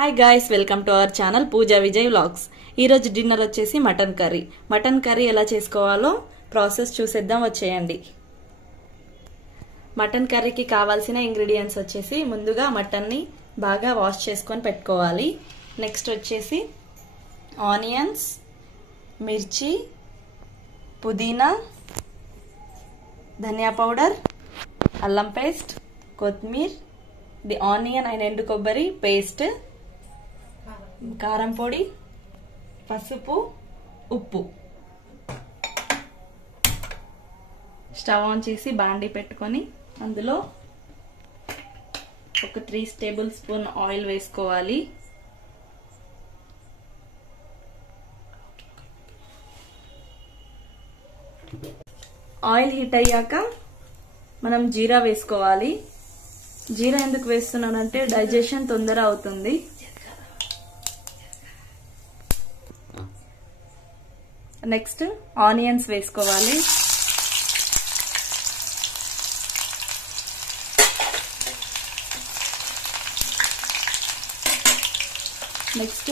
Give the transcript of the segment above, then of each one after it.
Hi guys, welcome to our channel Pooja Vijay vlogs. ఈరోజు dinner వచ్చేసి mutton curry. Mutton curry ఎలా చేసుకోవాలో ప్రాసెస్ చూసేద్దాం, వచ్చేయండి. మటన్ కర్రీకి కావాల్సిన ఇంగ్రీడియంట్స్ వచ్చేసి ముందుగా మటన్ని బాగా వాష్ చేసుకొని పెట్టుకోవాలి. నెక్స్ట్ వచ్చేసి ఆనియన్స్, మిర్చి, పుదీనా, ధనియా పౌడర్, అల్లం పేస్ట్, కొత్తిమీర, ది ఆనియన్ అండ్ ఎండు కొబ్బరి పేస్ట్, కారం పొడి, పసుపు, ఉప్పు. స్టవ్ ఆన్ చేసి బాండీ పెట్టుకొని అందులో ఒక 3 టేబుల్ స్పూన్ ఆయిల్ వేసుకోవాలి. ఆయిల్ హీట్ అయ్యాక మనం జీరా వేసుకోవాలి. జీరా ఎందుకు వేస్తున్నానంటే డైజెషన్ తొందర అవుతుంది. నెక్స్ట్ ఆనియన్స్ వేసుకోవాలి. నెక్స్ట్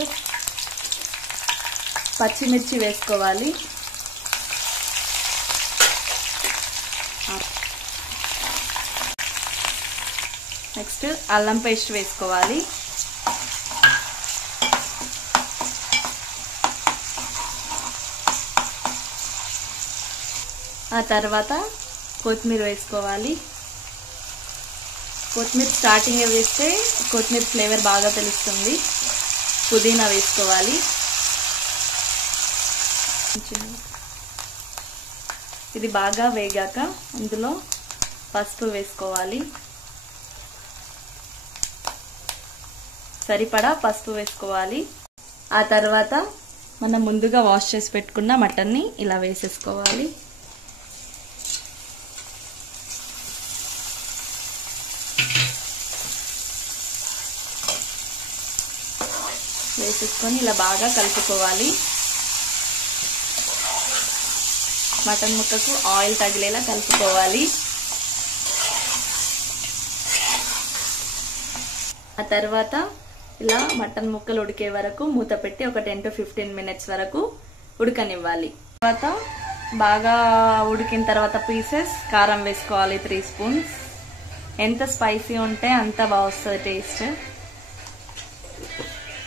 పచ్చిమిర్చి వేసుకోవాలి. నెక్స్ట్ అల్లం పేస్ట్ వేసుకోవాలి. ఆ తర్వాత కొత్తిమీర వేసుకోవాలి. కొత్తిమీర స్టార్టింగ్ వేస్తే కొత్తిమీర ఫ్లేవర్ బాగా తెలుస్తుంది. పుదీనా వేసుకోవాలి. ఇది బాగా వేగాక అందులో పసుపు వేసుకోవాలి. సరిపడా పసుపు వేసుకోవాలి. ఆ తర్వాత మనం ముందుగా వాష్ చేసి పెట్టుకున్న మటన్ని ఇలా వేసేసుకోవాలి. వేసేసుకొని ఇలా బాగా కలుపుకోవాలి. మటన్ ముక్కకు ఆయిల్ తగిలేలా కలుపుకోవాలి. ఆ తర్వాత ఇలా మటన్ ముక్కలు ఉడికే వరకు మూత పెట్టి ఒక 10 to 15 మినిట్స్ వరకు ఉడకనివ్వాలి. తర్వాత బాగా ఉడికిన తర్వాత పీసెస్ కారం వేసుకోవాలి. 3 స్పూన్స్. ఎంత స్పైసీ ఉంటే అంత బాగా వస్తుంది టేస్ట్.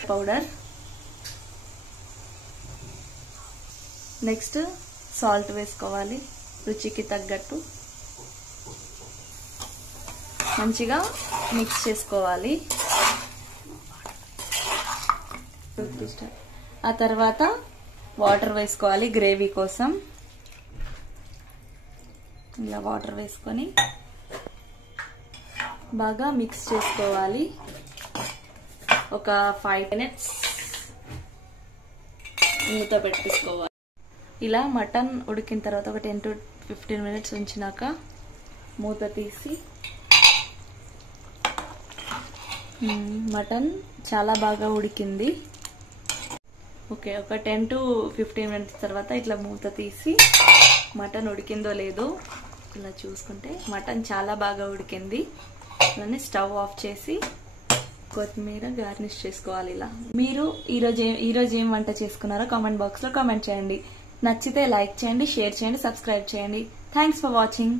పౌడర్, నెక్స్ట్ సాల్ట్ వేసుకోవాలి రుచికి తగ్గట్టు. మంచిగా మిక్స్ చేసుకోవాలి. ఆ తర్వాత వాటర్ వేసుకోవాలి గ్రేవీ కోసం. ఇలా వాటర్ వేసుకొని బాగా మిక్స్ చేసుకోవాలి. ఒక 5 మినిట్స్ మూత పెట్టేసుకోవాలి. ఇలా మటన్ ఉడికిన తర్వాత ఒక 10 to 15 మినిట్స్ ఉంచినాక మూత తీసి మటన్ చాలా బాగా ఉడికింది. ఓకే, ఒక 10 to 15 మినిట్స్ తర్వాత ఇట్లా మూత తీసి మటన్ ఉడికిందో లేదో ఇలా చూసుకుంటే మటన్ చాలా బాగా ఉడికింది. అలానే స్టవ్ ఆఫ్ చేసి కొత్తిమీర గార్నిష్ చేసుకోవాలి. ఇలా మీరు ఈరోజు ఏం వంట చేసుకున్నారో కామెంట్ బాక్స్ లో కామెంట్ చేయండి. నచ్చితే లైక్ చేయండి, షేర్ చేయండి, సబ్స్క్రైబ్ చేయండి. Thanks for watching.